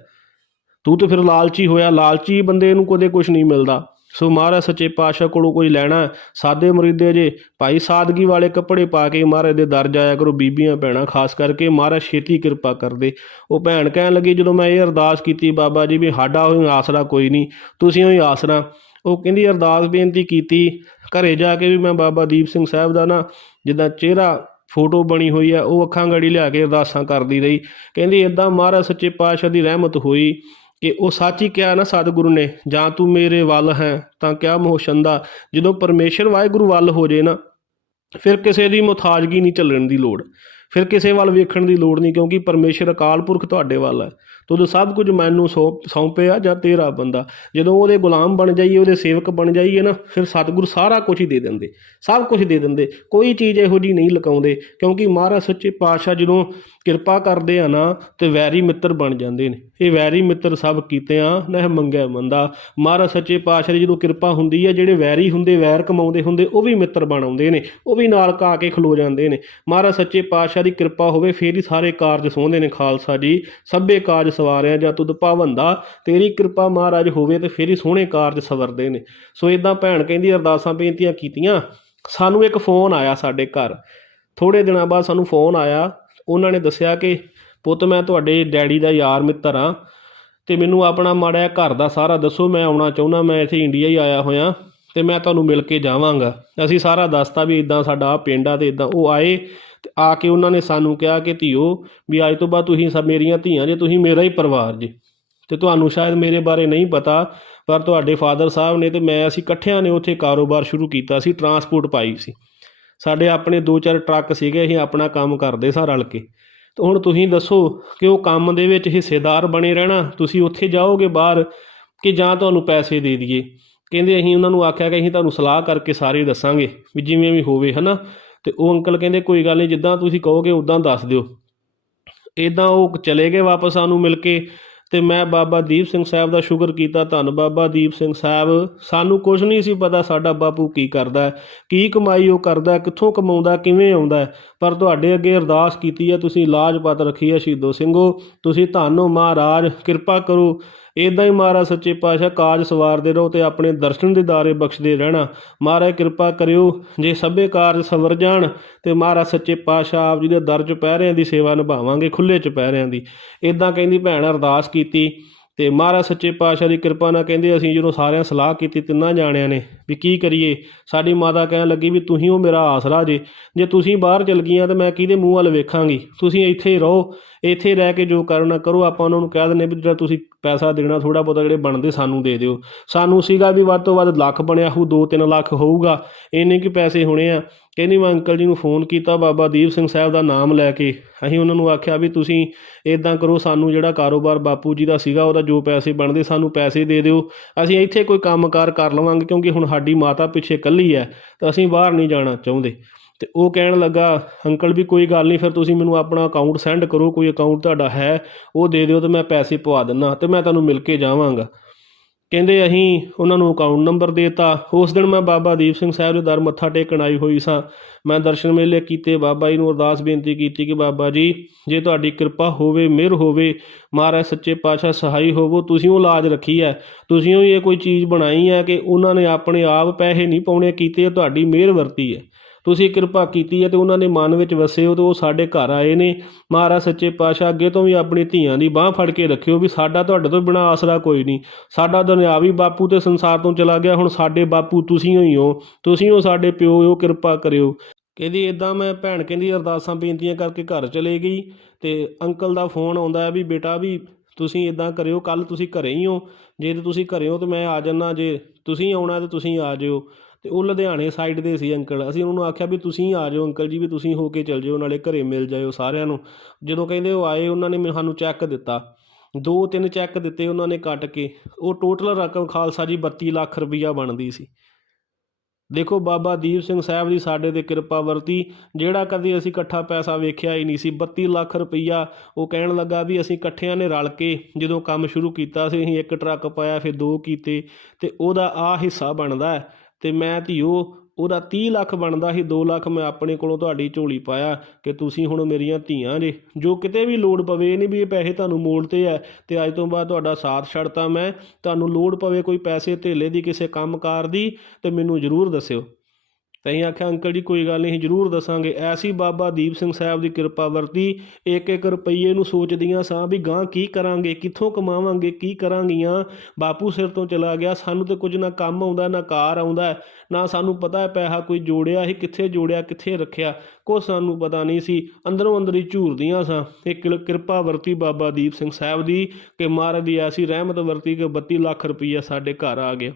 ਤੂੰ ਤਾਂ ਫਿਰ ਲਾਲਚੀ ਹੋਇਆ, ਲਾਲਚੀ ਬੰਦੇ ਨੂੰ ਕਦੇ ਕੁਛ ਨਹੀਂ ਮਿਲਦਾ। ਸੋ ਮਹਾਰਾਜ ਸੱਚੇ ਪਾਤਸ਼ਾਹ ਕੋਲੋਂ ਕੋਈ ਲੈਣਾ, ਸਾਦੇ ਮੁਰੀਦੇ ਜੇ ਭਾਈ ਸਾਦਗੀ ਵਾਲੇ ਕੱਪੜੇ ਪਾ ਕੇ ਮਹਾਰਾਜ ਦੇ ਦਰ ਜਾਇਆ ਕਰੋ, ਬੀਬੀਆਂ ਭੈਣਾਂ ਖਾਸ ਕਰਕੇ, ਮਹਾਰਾਜ ਛੇਤੀ ਕਿਰਪਾ ਕਰਦੇ। ਉਹ ਭੈਣ ਕਹਿਣ ਲੱਗੀ ਜਦੋਂ ਮੈਂ ਇਹ ਅਰਦਾਸ ਕੀਤੀ ਬਾਬਾ ਜੀ ਵੀ ਸਾਡਾ ਉਹ ਆਸਰਾ ਕੋਈ ਨਹੀਂ, ਤੁਸੀਂ ਉਹ ਆਸਰਾ। ਉਹ ਕਹਿੰਦੀ ਅਰਦਾਸ ਬੇਨਤੀ ਕੀਤੀ ਘਰੇ ਜਾ ਕੇ ਵੀ ਮੈਂ ਬਾਬਾ ਦੀਪ ਸਿੰਘ ਸਾਹਿਬ ਦਾ ਨਾ ਜਿੱਦਾਂ ਚਿਹਰਾ ਫੋਟੋ ਬਣੀ ਹੋਈ ਹੈ ਉਹ ਅੱਖਾਂ ਗੜੀ ਲਿਆ ਕੇ ਅਰਦਾਸਾਂ ਕਰਦੀ ਰਹੀ। ਕਹਿੰਦੀ ਇੱਦਾਂ ਮਹਾਰਾਜ ਸੱਚੇ ਪਾਤਸ਼ਾਹ ਦੀ ਰਹਿਮਤ ਹੋਈ ਕਿ ਉਹ ਸੱਚ ਹੀ ਕਿਹਾ ਨਾ ਸਤਿਗੁਰੂ ਨੇ, ਜਾਂ ਤੂੰ ਮੇਰੇ ਵੱਲ ਹੈ ਤਾਂ ਕਿਆ ਮੋਹ ਛੰਦਾ। ਜਦੋਂ ਪਰਮੇਸ਼ਰ ਵਾਹਿਗੁਰੂ ਵੱਲ ਹੋ ਜੇ ਨਾ, ਫਿਰ ਕਿਸੇ ਦੀ ਮੁਥਾਜਗੀ ਨਹੀਂ ਚੱਲਣ ਦੀ ਲੋੜ, ਫਿਰ ਕਿਸੇ ਵੱਲ ਵੇਖਣ ਦੀ ਲੋੜ ਨਹੀਂ, ਕਿਉਂਕਿ ਪਰਮੇਸ਼ਰ ਅਕਾਲ ਪੁਰਖ ਤੁਹਾਡੇ ਵੱਲ ਹੈ। ਤੁਧ ਸਭ ਕੁਝ ਮੈਨੂੰ ਸੌਂਪਿਆ ਜਾਂ ਤੇਰਾ ਬੰਦਾ। ਜਦੋਂ ਉਹਦੇ ਗੁਲਾਮ ਬਣ ਜਾਈਏ, ਉਹਦੇ ਸੇਵਕ ਬਣ ਜਾਈਏ ਨਾ, ਫਿਰ ਸਤਿਗੁਰੂ ਸਾਰਾ ਕੁਝ ਹੀ ਦੇ ਦਿੰਦੇ, ਸਭ ਕੁਝ ਦੇ ਦਿੰਦੇ, ਕੋਈ ਚੀਜ਼ ਇਹੋ ਜਿਹੀ ਨਹੀਂ ਲੁਕਾਉਂਦੇ। ਕਿਉਂਕਿ ਮਹਾਰਾਜ ਸੱਚੇ ਪਾਤਸ਼ਾਹ ਜਦੋਂ ਕਿਰਪਾ ਕਰਦੇ ਆ ਨਾ ਤੇ ਵੈਰੀ ਮਿੱਤਰ ਬਣ ਜਾਂਦੇ ਨੇ। ਇਹ ਵੈਰੀ ਮਿੱਤਰ ਸਭ ਕੀਤਿਆਂ ਨਹਿ ਮੰਗਿਆ ਮੰਦਾ। ਮਹਾਰਾਜ ਸੱਚੇ ਪਾਤਸ਼ਾਹ ਦੀ ਜਦੋਂ ਕਿਰਪਾ ਹੁੰਦੀ ਹੈ, ਜਿਹੜੇ ਵੈਰੀ ਹੁੰਦੇ, ਵੈਰ ਕਮਾਉਂਦੇ ਹੁੰਦੇ, ਉਹ ਵੀ ਮਿੱਤਰ ਬਣ ਆਉਂਦੇ ਨੇ, ਉਹ ਵੀ ਨਾਲ ਕਾ ਕੇ ਖਲੋ ਜਾਂਦੇ ਨੇ। ਮਹਾਰਾਜ ਸੱਚੇ ਪਾਤਸ਼ਾਹ ਦੀ ਕਿਰਪਾ ਹੋਵੇ ਫੇਰ ਹੀ ਸਾਰੇ ਕਾਰਜ ਸੋਹੰਦੇ ਨੇ। ਖਾਲਸਾ ਜੀ ਸਭੇ ਕਾਰਜ ਸਵਾਰਿਆ ਜਾਂ ਤੁਧ ਭਾਵੰਦਾ, ਤੇਰੀ ਕਿਰਪਾ ਮਹਾਰਾਜ ਹੋਵੇ ਤੇ ਫੇਰ ਹੀ ਸੋਹਣੇ ਕਾਰਜ ਸਵਰਦੇ ਨੇ। ਸੋ ਇੱਦਾਂ ਭੈਣ ਕਹਿੰਦੀ ਅਰਦਾਸਾਂ ਬੇਨਤੀਆਂ ਕੀਤੀਆਂ। ਸਾਨੂੰ ਇੱਕ ਫੋਨ ਆਇਆ ਸਾਡੇ ਘਰ, ਥੋੜ੍ਹੇ ਦਿਨਾਂ ਬਾਅਦ ਸਾਨੂੰ ਫੋਨ ਆਇਆ। ਉਹਨਾਂ ਨੇ ਦੱਸਿਆ ਕਿ ਪੁੱਤ ਮੈਂ ਤੁਹਾਡੇ ਡੈਡੀ ਦਾ ਯਾਰ ਮਿੱਤਰ ਹਾਂ ਅਤੇ ਮੈਨੂੰ ਆਪਣਾ ਮਾੜਾ ਜਿਹਾ ਘਰ ਦਾ ਸਾਰਾ ਦੱਸੋ, ਮੈਂ ਆਉਣਾ ਚਾਹੁੰਦਾ, ਮੈਂ ਇੱਥੇ ਇੰਡੀਆ ਹੀ ਆਇਆ ਹੋਇਆ ਅਤੇ ਮੈਂ ਤੁਹਾਨੂੰ ਮਿਲ ਕੇ ਜਾਵਾਂਗਾ। ਅਸੀਂ ਸਾਰਾ ਦੱਸਤਾ ਵੀ ਇੱਦਾਂ ਸਾਡਾ ਆਹ ਪਿੰਡ ਆ ਅਤੇ ਇੱਦਾਂ। ਉਹ ਆਏ ਅਤੇ ਆ ਕੇ ਉਹਨਾਂ ਨੇ ਸਾਨੂੰ ਕਿਹਾ ਕਿ ਧੀਓ ਵੀ ਅੱਜ ਤੋਂ ਬਾਅਦ ਤੁਸੀਂ ਸਭ ਮੇਰੀਆਂ ਧੀਆਂ ਜੇ, ਤੁਸੀਂ ਮੇਰਾ ਹੀ ਪਰਿਵਾਰ ਜੇ। ਅਤੇ ਤੁਹਾਨੂੰ ਸ਼ਾਇਦ ਮੇਰੇ ਬਾਰੇ ਨਹੀਂ ਪਤਾ, ਪਰ ਤੁਹਾਡੇ ਫਾਦਰ ਸਾਹਿਬ ਨੇ ਅਤੇ ਮੈਂ ਅਸੀਂ ਇਕੱਠਿਆਂ ਨੇ ਉੱਥੇ ਕਾਰੋਬਾਰ ਸ਼ੁਰੂ ਕੀਤਾ ਸੀ, ਟਰਾਂਸਪੋਰਟ ਪਾਈ ਸੀ। ਸਾਡੇ ਆਪਣੇ 2-4 ਟਰੱਕ ਸੀਗੇ, ਅਸੀਂ ਆਪਣਾ ਕੰਮ ਕਰਦੇ ਸਾਂ ਰਲ ਕੇ। ਅਤੇ ਹੁਣ ਤੁਸੀਂ ਦੱਸੋ ਕਿ ਉਹ ਕੰਮ ਦੇ ਵਿੱਚ ਹਿੱਸੇਦਾਰ ਬਣੇ ਰਹਿਣਾ, ਤੁਸੀਂ ਉੱਥੇ ਜਾਓਗੇ ਬਾਹਰ, ਕਿ ਜਾਂ ਤੁਹਾਨੂੰ ਪੈਸੇ ਦੇ ਦਈਏ। ਕਹਿੰਦੇ ਅਸੀਂ ਉਹਨਾਂ ਨੂੰ ਆਖਿਆ ਕਿ ਅਸੀਂ ਤੁਹਾਨੂੰ ਸਲਾਹ ਕਰਕੇ ਸਾਰੇ ਦੱਸਾਂਗੇ ਵੀ ਜਿਵੇਂ ਵੀ ਹੋਵੇ, ਹੈ ਨਾ। ਅਤੇ ਉਹ ਅੰਕਲ ਕਹਿੰਦੇ ਕੋਈ ਗੱਲ ਨਹੀਂ, ਜਿੱਦਾਂ ਤੁਸੀਂ ਕਹੋਗੇ ਉੱਦਾਂ ਦੱਸ ਦਿਓ। ਇੱਦਾਂ ਉਹ ਚਲੇ ਗਏ ਵਾਪਸ ਸਾਨੂੰ ਮਿਲ ਕੇ। ਅਤੇ ਮੈਂ ਬਾਬਾ ਦੀਪ ਸਿੰਘ ਸਾਹਿਬ ਦਾ ਸ਼ੁਕਰ ਕੀਤਾ, ਧੰਨ ਬਾਬਾ ਦੀਪ ਸਿੰਘ ਸਾਹਿਬ। ਸਾਨੂੰ ਕੁਛ ਨਹੀਂ ਸੀ ਪਤਾ ਸਾਡਾ ਬਾਪੂ ਕੀ ਕਰਦਾ, ਕੀ ਕਮਾਈ ਉਹ ਕਰਦਾ, ਕਿੱਥੋਂ ਕਮਾਉਂਦਾ, ਕਿਵੇਂ ਆਉਂਦਾ, ਪਰ ਤੁਹਾਡੇ ਅੱਗੇ ਅਰਦਾਸ ਕੀਤੀ ਹੈ, ਤੁਸੀਂ ਲਾਜਪਤ ਰੱਖੀ ਹੈ ਸ਼ਹੀਦੋ ਸਿੰਘੋ। ਤੁਸੀਂ ਧੰਨ ਹੋ ਮਹਾਰਾਜ, ਕਿਰਪਾ ਕਰੋ। ਇੱਦਾਂ ਹੀ ਮਹਾਰਾਜ ਸੱਚੇ ਪਾਤਸ਼ਾਹ ਕਾਜ ਸਵਾਰਦੇ ਰਹੋ ਅਤੇ ਆਪਣੇ ਦਰਸ਼ਨ ਦੀਦਾਰੇ ਬਖਸ਼ਦੇ ਰਹਿਣਾ। ਮਹਾਰਾਜ ਕਿਰਪਾ ਕਰਿਓ, ਜੇ ਸਭੇ ਕਾਰਜ ਸਵਰ ਜਾਣ ਅਤੇ ਮਹਾਰਾਜ ਸੱਚੇ ਪਾਤਸ਼ਾਹ ਆਪ ਜੀ ਦੇ ਦਰ ਚੁਪਹਿਰਿਆਂ ਦੀ ਸੇਵਾ ਨਿਭਾਵਾਂਗੇ, ਖੁੱਲ੍ਹੇ ਚੁਪਹਿਰਿਆਂ ਦੀ। ਇੱਦਾਂ ਕਹਿੰਦੀ ਭੈਣ ਅਰਦਾਸ ਕੀਤੀ ਅਤੇ ਮਹਾਰਾਜ ਸੱਚੇ ਪਾਤਸ਼ਾਹ ਦੀ ਕਿਰਪਾ ਨਾਲ ਕਹਿੰਦੇ ਅਸੀਂ ਜਦੋਂ ਸਾਰਿਆਂ ਸਲਾਹ ਕੀਤੀ ਤਿੰਨਾਂ ਜਾਣਿਆਂ ਨੇ ਵੀ ਕੀ ਕਰੀਏ, ਸਾਡੀ ਮਾਤਾ ਕਹਿਣ ਲੱਗੀ ਵੀ ਤੁਸੀਂ ਉਹ ਮੇਰਾ ਆਸਰਾ ਜੇ ਤੁਸੀਂ ਬਾਹਰ ਚਲ ਗਈਆਂ ਤਾਂ ਮੈਂ ਕਿਹਦੇ ਮੂੰਹ ਵੱਲ ਵੇਖਾਂਗੀ, ਤੁਸੀਂ ਇੱਥੇ ਰਹੋ, ਇੱਥੇ ਰਹਿ ਕੇ ਜੋ ਕਰਨਾ ਕਰੋ। ਆਪਾਂ ਉਹਨਾਂ ਨੂੰ ਕਹਿ ਦਿੰਦੇ ਵੀ ਜਿਹੜਾ ਤੁਸੀਂ ਪੈਸਾ ਦੇਣਾ ਥੋੜ੍ਹਾ ਬਹੁਤਾ ਜਿਹੜੇ ਬਣਦੇ ਸਾਨੂੰ ਦੇ ਦਿਓ। ਸਾਨੂੰ ਸੀਗਾ ਵੀ ਵੱਧ ਤੋਂ ਵੱਧ ਲੱਖ ਬਣਿਆ ਹੋਊ, 2-3 ਲੱਖ ਹੋਊਗਾ, ਇੰਨੇ ਕੁ ਪੈਸੇ ਹੋਣੇ ਆ। ਕਹਿੰਦੀ ਮੈਂ ਅੰਕਲ ਜੀ ਨੂੰ ਫੋਨ ਕੀਤਾ ਬਾਬਾ ਦੀਪ ਸਿੰਘ ਸਾਹਿਬ ਦਾ ਨਾਮ ਲੈ ਕੇ। ਅਸੀਂ ਉਹਨਾਂ ਨੂੰ ਆਖਿਆ ਵੀ ਤੁਸੀਂ ਇੱਦਾਂ ਕਰੋ, ਸਾਨੂੰ ਜਿਹੜਾ ਕਾਰੋਬਾਰ ਬਾਪੂ ਜੀ ਦਾ ਸੀਗਾ ਉਹਦਾ ਜੋ ਪੈਸੇ ਬਣਦੇ ਸਾਨੂੰ ਪੈਸੇ ਦੇ ਦਿਓ, ਅਸੀਂ ਇੱਥੇ ਕੋਈ ਕੰਮਕਾਰ ਕਰ ਲਵਾਂਗੇ, ਕਿਉਂਕਿ ਹੁਣ ਸਾਡੀ ਮਾਤਾ ਪਿੱਛੇ ਇਕੱਲੀ ਹੈ ਤਾਂ ਅਸੀਂ ਬਾਹਰ ਨਹੀਂ ਜਾਣਾ ਚਾਹੁੰਦੇ। ਅਤੇ ਉਹ ਕਹਿਣ ਲੱਗਾ ਅੰਕਲ ਵੀ ਕੋਈ ਗੱਲ ਨਹੀਂ, ਫਿਰ ਤੁਸੀਂ ਮੈਨੂੰ ਆਪਣਾ ਅਕਾਊਂਟ ਸੈਂਡ ਕਰੋ, ਕੋਈ ਅਕਾਊਂਟ ਤੁਹਾਡਾ ਹੈ ਉਹ ਦੇ ਦਿਓ ਅਤੇ ਮੈਂ ਪੈਸੇ ਪਵਾ ਦਿੰਦਾ ਅਤੇ ਮੈਂ ਤੁਹਾਨੂੰ ਮਿਲ ਕੇ ਜਾਵਾਂਗਾ। ਕਹਿੰਦੇ ਅਸੀਂ ਉਹਨਾਂ ਨੂੰ ਅਕਾਊਂਟ ਨੰਬਰ ਦੇ ਤਾ। ਉਸ ਦਿਨ ਮੈਂ ਬਾਬਾ ਦੀਪ ਸਿੰਘ ਸਾਹਿਬ ਦੇ ਦਰ ਮੱਥਾ ਟੇਕਣ ਆਈ ਹੋਈ ਸਾਂ। ਮੈਂ ਦਰਸ਼ਨ ਮੇਲੇ ਕੀਤੇ, ਬਾਬਾ ਜੀ ਨੂੰ ਅਰਦਾਸ ਬੇਨਤੀ ਕੀਤੀ ਕਿ ਬਾਬਾ ਜੀ ਜੇ ਤੁਹਾਡੀ ਕਿਰਪਾ ਹੋਵੇ, ਮਿਹਰ ਹੋਵੇ, ਮਹਾਰਾਜ ਸੱਚੇ ਪਾਤਸ਼ਾਹ ਸਹਾਈ ਹੋਵੋ, ਤੁਸੀਂ ਉਹ ਲਾਜ ਰੱਖੀ ਹੈ, ਤੁਸੀਂ ਉਹ ਇਹ ਕੋਈ ਚੀਜ਼ ਬਣਾਈ ਹੈ ਕਿ ਉਹਨਾਂ ਨੇ ਆਪਣੇ ਆਪ ਪੈਸੇ ਨਹੀਂ ਪਾਉਣੇ ਕੀਤੇ, ਤੁਹਾਡੀ ਮਿਹਰ ਵਰਤੀ ਹੈ, ਤੁਸੀਂ ਕਿਰਪਾ ਕੀਤੀ ਹੈ ਅਤੇ ਉਹਨਾਂ ਦੇ ਮਨ ਵਿੱਚ ਵਸੇ ਹੋ ਅਤੇ ਉਹ ਸਾਡੇ ਘਰ ਆਏ ਨੇ। ਮਹਾਰਾਜ ਸੱਚੇ ਪਾਤਸ਼ਾਹ ਅੱਗੇ ਤੋਂ ਵੀ ਆਪਣੀ ਧੀਆਂ ਦੀ ਬਾਂਹ ਫੜ ਕੇ ਰੱਖਿਓ ਵੀ ਸਾਡਾ ਤੁਹਾਡੇ ਤੋਂ ਬਿਨਾਂ ਆਸਰਾ ਕੋਈ ਨਹੀਂ। ਸਾਡਾ ਦੁਨਿਆਵੀ ਬਾਪੂ ਤੇ ਸੰਸਾਰ ਤੋਂ ਚਲਾ ਗਿਆ, ਹੁਣ ਸਾਡੇ ਬਾਪੂ ਤੁਸੀਂ ਹੀ ਹੋ, ਤੁਸੀਂ ਹੋ ਸਾਡੇ ਪਿਓ ਹੋ, ਕਿਰਪਾ ਕਰਿਓ। ਕਹਿੰਦੀ ਇੱਦਾਂ ਮੈਂ ਭੈਣ ਕਹਿੰਦੀ ਅਰਦਾਸਾਂ ਬੇਨਤੀਆਂ ਕਰਕੇ ਘਰ ਚਲੇ ਗਈ ਅਤੇ ਅੰਕਲ ਦਾ ਫੋਨ ਆਉਂਦਾ ਵੀ ਬੇਟਾ ਵੀ ਤੁਸੀਂ ਇੱਦਾਂ ਕਰਿਓ, ਕੱਲ੍ਹ ਤੁਸੀਂ ਘਰੇ ਹੀ ਹੋ, ਜੇ ਤਾਂ ਤੁਸੀਂ ਘਰੇ ਹੋ ਤਾਂ ਮੈਂ ਆ ਜਾਂਦਾ, ਜੇ ਤੁਸੀਂ ਆਉਣਾ ਤਾਂ ਤੁਸੀਂ ਆ ਜਿਓ। ਅਤੇ ਉਹ ਲੁਧਿਆਣੇ ਸਾਈਡ ਦੇ ਸੀ ਅੰਕਲ। ਅਸੀਂ ਉਹਨੂੰ ਆਖਿਆ ਵੀ ਤੁਸੀਂ ਆ ਜਾਓ ਅੰਕਲ ਜੀ, ਵੀ ਤੁਸੀਂ ਹੋ ਕੇ ਚੱਲ ਜਾਓ, ਨਾਲੇ ਘਰੇ ਮਿਲ ਜਾਇਓ ਸਾਰਿਆਂ ਨੂੰ। ਜਦੋਂ ਕਹਿੰਦੇ ਉਹ ਆਏ, ਉਹਨਾਂ ਨੇ ਸਾਨੂੰ ਚੈੱਕ ਦਿੱਤਾ, 2-3 ਚੈੱਕ ਦਿੱਤੇ ਉਹਨਾਂ ਨੇ ਕੱਟ ਕੇ। ਉਹ ਟੋਟਲ ਰਕਮ ਖਾਲਸਾ ਜੀ 32 ਲੱਖ ਰੁਪਈਆ ਬਣਦੀ ਸੀ। ਦੇਖੋ ਬਾਬਾ ਦੀਪ ਸਿੰਘ ਸਾਹਿਬ ਦੀ ਸਾਡੇ 'ਤੇ ਕਿਰਪਾ ਵਰਤੀ, ਜਿਹੜਾ ਕਦੇ ਅਸੀਂ ਇਕੱਠਾ ਪੈਸਾ ਵੇਖਿਆ ਹੀ ਨਹੀਂ ਸੀ। 32 ਲੱਖ ਰੁਪਈਆ ਉਹ ਕਹਿਣ ਲੱਗਾ ਵੀ ਅਸੀਂ ਇਕੱਠਿਆਂ ਨੇ ਰਲ ਕੇ ਜਦੋਂ ਕੰਮ ਸ਼ੁਰੂ ਕੀਤਾ ਸੀ, ਅਸੀਂ 1 ਟਰੱਕ ਪਾਇਆ, ਫਿਰ 2 ਕੀਤੇ ਅਤੇ ਉਹਦਾ ਆਹ ਹਿੱਸਾ ਬਣਦਾ ਹੈ। ਅਤੇ ਮੈਂ ਧੀਓ ਉਹਦਾ 30 ਲੱਖ ਬਣਦਾ ਸੀ, 2 ਲੱਖ ਮੈਂ ਆਪਣੇ ਕੋਲੋਂ ਤੁਹਾਡੀ ਝੋਲੀ ਪਾਇਆ ਕਿ ਤੁਸੀਂ ਹੁਣ ਮੇਰੀਆਂ ਧੀਆਂ ਜੇ, ਜੋ ਕਿਤੇ ਵੀ ਲੋੜ ਪਵੇ, ਇਹ ਨਹੀਂ ਵੀ ਇਹ ਪੈਸੇ ਤੁਹਾਨੂੰ ਮੋੜਤੇ ਹੈ ਅਤੇ ਅੱਜ ਤੋਂ ਬਾਅਦ ਤੁਹਾਡਾ ਸਾਥ ਛੱਡਤਾ ਮੈਂ, ਤੁਹਾਨੂੰ ਲੋੜ ਪਵੇ ਕੋਈ ਪੈਸੇ ਧੇਲੇ ਦੀ, ਕਿਸੇ ਕੰਮਕਾਰ ਦੀ, ਅਤੇ ਮੈਨੂੰ ਜ਼ਰੂਰ ਦੱਸਿਓ। ਤਾਂ ਅਸੀਂ ਆਖਿਆ ਅੰਕਲ ਜੀ ਕੋਈ ਗੱਲ ਨਹੀਂ, ਅਸੀਂ ਜ਼ਰੂਰ ਦੱਸਾਂਗੇ। ਐਸੀ ਬਾਬਾ ਦੀਪ ਸਿੰਘ ਸਾਹਿਬ ਦੀ ਕਿਰਪਾ ਵਰਤੀ। 1-1 ਰੁਪਈਏ ਨੂੰ ਸੋਚਦੀਆਂ ਸਾਂ ਵੀ ਗਾਂ ਕੀ ਕਰਾਂਗੇ, ਕਿੱਥੋਂ ਕਮਾਵਾਂਗੇ, ਕੀ ਕਰਾਂਗੀਆਂ। ਬਾਪੂ ਸਿਰ ਤੋਂ ਚਲਾ ਗਿਆ, ਸਾਨੂੰ ਤਾਂ ਕੁਝ ਨਾ ਕੰਮ ਆਉਂਦਾ, ਨਾ ਕਾਰ ਆਉਂਦਾ, ਨਾ ਸਾਨੂੰ ਪਤਾ ਪੈਸਾ ਕੋਈ ਜੋੜਿਆ ਸੀ, ਕਿੱਥੇ ਜੋੜਿਆ, ਕਿੱਥੇ ਰੱਖਿਆ, ਕੁਛ ਸਾਨੂੰ ਪਤਾ ਨਹੀਂ ਸੀ। ਅੰਦਰੋਂ ਅੰਦਰ ਹੀ ਝੂਰਦੀਆਂ ਸਾਂ। ਇਹ ਕਿਰਪਾ ਵਰਤੀ ਬਾਬਾ ਦੀਪ ਸਿੰਘ ਸਾਹਿਬ ਦੀ ਕਿ ਮਹਾਰਾਜ ਦੀ ਐਸੀ ਰਹਿਮਤ ਵਰਤੀ ਕਿ 32 ਲੱਖ ਰੁਪਈਆ ਸਾਡੇ ਘਰ ਆ ਗਿਆ।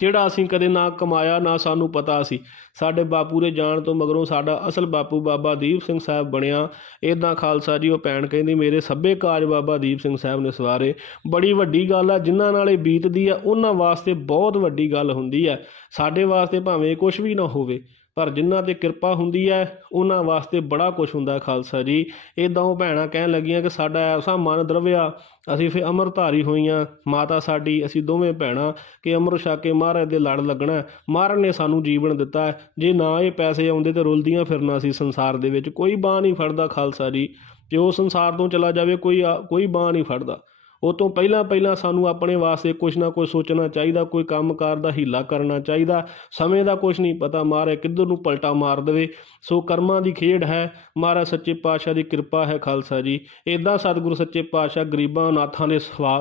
ਜਿਹੜਾ ਅਸੀਂ ਕਦੇ ਨਾ ਕਮਾਇਆ ਨਾ ਸਾਨੂੰ ਪਤਾ ਸੀ। ਸਾਡੇ ਬਾਪੂ ਦੇ ਜਾਣ ਤੋਂ ਮਗਰੋਂ ਸਾਡਾ ਅਸਲ ਬਾਪੂ ਬਾਬਾ ਦੀਪ ਸਿੰਘ ਸਾਹਿਬ ਬਣਿਆ। ਇੱਦਾਂ ਖਾਲਸਾ ਜੀ ਉਹ ਭੈਣ ਕਹਿੰਦੀ ਮੇਰੇ ਸੱਭੇ ਕਾਜ ਬਾਬਾ ਦੀਪ ਸਿੰਘ ਸਾਹਿਬ ਨੇ ਸਵਾਰੇ। ਬੜੀ ਵੱਡੀ ਗੱਲ ਆ, ਜਿਨ੍ਹਾਂ ਨਾਲ ਇਹ ਬੀਤਦੀ ਆ ਉਹਨਾਂ ਵਾਸਤੇ ਬਹੁਤ ਵੱਡੀ ਗੱਲ ਹੁੰਦੀ ਹੈ। ਸਾਡੇ ਵਾਸਤੇ ਭਾਵੇਂ ਕੁਝ ਵੀ ਨਾ ਹੋਵੇ, ਪਰ ਜਿਨ੍ਹਾਂ 'ਤੇ ਕਿਰਪਾ ਹੁੰਦੀ ਹੈ ਉਹਨਾਂ ਵਾਸਤੇ ਬੜਾ ਕੁਛ ਹੁੰਦਾ ਖਾਲਸਾ ਜੀ। ਇੱਦਾਂ ਉਹ ਭੈਣਾਂ ਕਹਿਣ ਲੱਗੀਆਂ ਕਿ ਸਾਡਾ ਐਸਾ ਮਨ ਦਰਵਿਆ, ਅਸੀਂ ਫਿਰ ਅੰਮ੍ਰਿਤਧਾਰੀ ਹੋਈਆਂ। ਮਾਤਾ ਸਾਡੀ, ਅਸੀਂ ਦੋਵੇਂ ਭੈਣਾਂ ਕਿ ਅੰਮ੍ਰਿਤ ਛਕ ਕੇ ਮਹਾਰਾਜ ਦੇ ਲੜ ਲੱਗਣਾ। ਮਹਾਰਾਜ ਨੇ ਸਾਨੂੰ ਜੀਵਨ ਦਿੱਤਾ ਹੈ, ਜੇ ਨਾ ਇਹ ਪੈਸੇ ਆਉਂਦੇ ਤਾਂ ਰੁਲਦੀਆਂ ਫਿਰਨਾ ਸੀ ਸੰਸਾਰ ਦੇ ਵਿੱਚ। ਕੋਈ ਬਾਂਹ ਨਹੀਂ ਫੜਦਾ ਖਾਲਸਾ ਜੀ, ਜੇ ਉਹ ਸੰਸਾਰ ਤੋਂ ਚਲਾ ਜਾਵੇ ਕੋਈ ਬਾਂਹ ਨਹੀਂ ਫੜਦਾ। ਉਹ ਤੋਂ ਪਹਿਲਾਂ ਸਾਨੂੰ ਆਪਣੇ ਵਾਸਤੇ ਕੁਛ ਨਾ ਕੁਛ ਸੋਚਣਾ ਚਾਹੀਦਾ, ਕੋਈ ਕੰਮਕਾਰ ਦਾ ਹੀਲਾ ਕਰਨਾ ਚਾਹੀਦਾ। ਸਮੇਂ ਦਾ ਕੁਛ ਨਹੀਂ ਪਤਾ, ਮਹਾਰਾਜ ਕਿੱਧਰ ਨੂੰ ਪਲਟਾ ਮਾਰ ਦੇਵੇ। ਸੋ ਕਰਮਾਂ ਦੀ ਖੇਡ ਹੈ, ਮਹਾਰਾਜ ਸੱਚੇ ਪਾਤਸ਼ਾਹ ਦੀ ਕਿਰਪਾ ਹੈ ਖਾਲਸਾ ਜੀ। ਇੱਦਾਂ ਸਤਿਗੁਰੂ ਸੱਚੇ ਪਾਤਸ਼ਾਹ ਗਰੀਬਾਂ ਅਨਾਥਾਂ ਦੇ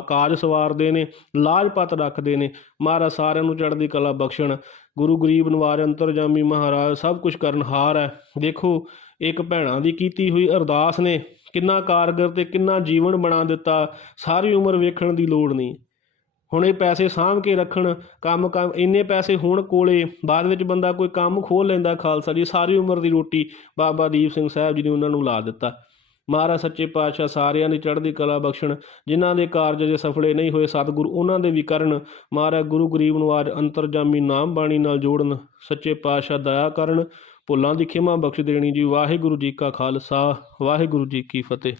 ਕਾਜ ਸਵਾਰਦੇ ਨੇ, ਲਾਜਪਤ ਰੱਖਦੇ ਨੇ। ਮਹਾਰਾਜ ਸਾਰਿਆਂ ਨੂੰ ਚੜ੍ਹਦੀ ਕਲਾ ਬਖਸ਼ਣ। ਗੁਰੂ ਗਰੀਬ ਨਿਵਾਜ ਅੰਤਰਜਾਮੀ ਮਹਾਰਾਜ ਸਭ ਕੁਛ ਕਰਨਹਾਰ ਹੈ। ਦੇਖੋ ਇੱਕ ਭੈਣਾਂ ਦੀ ਕੀਤੀ ਹੋਈ ਅਰਦਾਸ ਨੇ ਕਿੰਨਾ ਕਾਰਗਰ ਤੇ ਕਿੰਨਾ ਜੀਵਨ ਬਣਾ ਦਿੱਤਾ। ਸਾਰੀ ਉਮਰ ਵੇਖਣ ਦੀ ਲੋੜ ਨਹੀਂ। ਹੁਣ ਇਹ ਪੈਸੇ ਸਾਂਭ ਕੇ ਰੱਖਣ, ਕੰਮ ਇੰਨੇ ਪੈਸੇ ਹੋਣ ਕੋਲੇ, ਬਾਅਦ ਵਿੱਚ ਬੰਦਾ ਕੋਈ ਕੰਮ ਖੋਲ੍ਹ ਲੈਂਦਾ ਖਾਲਸਾ ਜੀ। ਸਾਰੀ ਉਮਰ ਦੀ ਰੋਟੀ ਬਾਬਾ ਦੀਪ ਸਿੰਘ ਸਾਹਿਬ ਜੀ ਨੇ ਉਹਨਾਂ ਨੂੰ ਲਾ ਦਿੱਤਾ। ਮਹਾਰਾਜ ਸੱਚੇ ਪਾਤਸ਼ਾਹ ਸਾਰਿਆਂ ਦੀ ਚੜ੍ਹਦੀ ਕਲਾ ਬਖਸ਼ਣ। ਜਿਨ੍ਹਾਂ ਦੇ ਕਾਰਜ ਜੇ ਸਫਲੇ ਨਹੀਂ ਹੋਏ ਸਤਿਗੁਰੂ ਉਹਨਾਂ ਦੇ ਵੀ ਕਰਨ। ਮਹਾਰਾਜ ਗੁਰੂ ਗਰੀਬ ਨਿਵਾਜ ਅੰਤਰਜਾਮੀ ਨਾਮ ਬਾਣੀ ਨਾਲ ਜੋੜਨ। ਸੱਚੇ ਪਾਤਸ਼ਾਹ ਦਇਆ ਕਰਨ, ਭੁੱਲਾਂ ਦੀ ਖਿਮਾ ਬਖਸ਼ ਦੇਣੀ ਜੀ। ਵਾਹਿਗੁਰੂ ਜੀ ਕਾ ਖਾਲਸਾ, ਵਾਹਿਗੁਰੂ ਜੀ ਕੀ ਫਤਿਹ।